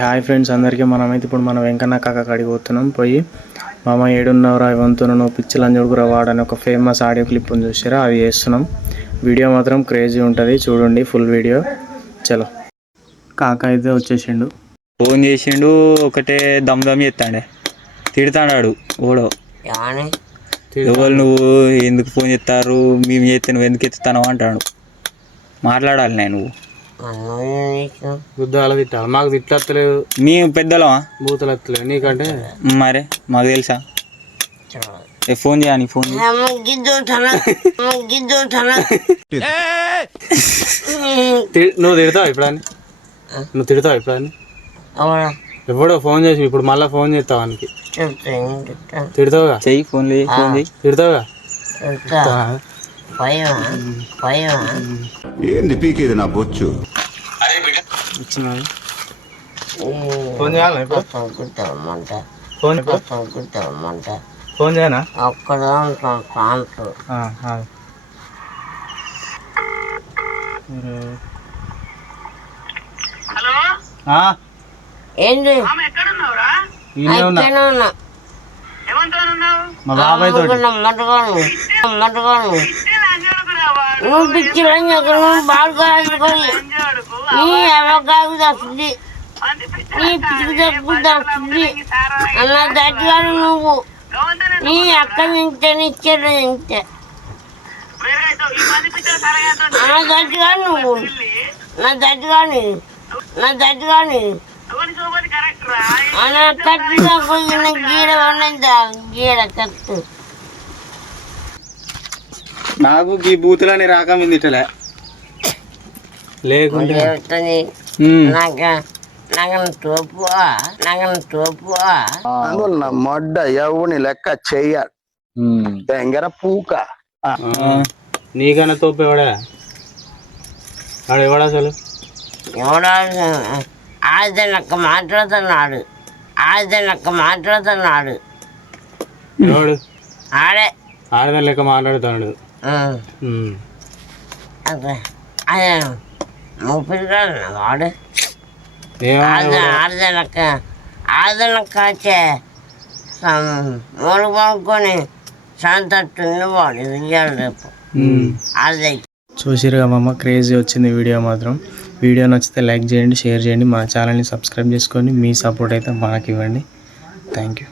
Hi friends అందరికీ. మనమైతే ఇప్పుడు మన వెంకన్న కాక కాడికి పోతున్నాం. పోయి మామ ఏడున్నవరా వంతును నువ్వు పిచ్చిలని చూడుకురా వాడని ఒక ఫేమస్ ఆడియో క్లిప్ ఉంది, చూసారా? అది చేస్తున్నాం. వీడియో మాత్రం క్రేజీ ఉంటుంది, చూడండి ఫుల్ వీడియో. చలో, కాక అయితే వచ్చేసిండు. ఫోన్ చేసిండు, ఒకటే దమ్ చేస్తాడే, తిడతాడాడు. ఓడో ఎవరు నువ్వు ఎందుకు ఫోన్ చేస్తారు, మేము చేస్తే నువ్వు ఎందుకు ఎత్తుతావు అంటాడు. మాట్లాడాలి నేను బుద్ధాలు తిట్టాలి, మాకు తిట్టలేదు. మేము పెద్దలమా, బూతులు ఎత్తలేదు నీకంటే. మరే మాకు తెలుసా? ఫోన్ చేయని ఫోన్ నువ్వు తిడతావు ఇప్పుడని, నువ్వు తిడతావు ఇప్పుడని. ఎప్పుడో ఫోన్ చేసి ఇప్పుడు మళ్ళీ ఫోన్ చేస్తావు వానికి. తిడతావుగా, చెయ్యి ఫోన్ ఫోన్ చేయి, తిడతావుగా. ఏంది పీకేది నా బొచ్చు? ఫోన్ చేయాలి ఇప్పుడు, ఫోన్ చేయనా? ఏంటి మా బాబాయ్ తోటి నువ్వు పిచ్చి బాగా నీ అవకాశం వస్తుంది, నీ పిచ్చి వస్తుంది అన్న దట్టిగాడు. నువ్వు నీ అక్కడ నింటే నిచ్చేట నింటే నా దట్టిగాడు, నువ్వు నా దట్టిగాని అలా కట్టుగా పోయిన గీడ ఉన్నదా, గీడ కట్టు. నాకు ఈ బూతులని రాకమింది ఇట్లా లేకుంటే అందువల్ల మొడ్డ ఎవని లెక్క చెయ్యాలి తెంగర పూక. నీకన్నా తోపు ఎవడా? వాడు ఎవడా అసలు? ఎవడా ఆడదనక్క మాట్లాడుతున్నాడు. ఎవడు? ఆడే ఆడదాని లెక్క మాట్లాడుతున్నాడు. అదే అదే ముప్పిడి వాడు ఆడదనక్క వచ్చే మూడు పడుకొని శాంతట్టుంది వాడు ఇయ్యాడు రేపు. ఆడదై చూసిరుగా మామ, క్రేజీ వచ్చింది వీడియో మాత్రం. వీడియో నచ్చితే లైక్ చేయండి, షేర్ చేయండి, మా ఛానల్ని సబ్స్క్రైబ్ చేసుకొని మీ సపోర్ట్ అయితే మాకు ఇవ్వండి. Thank you.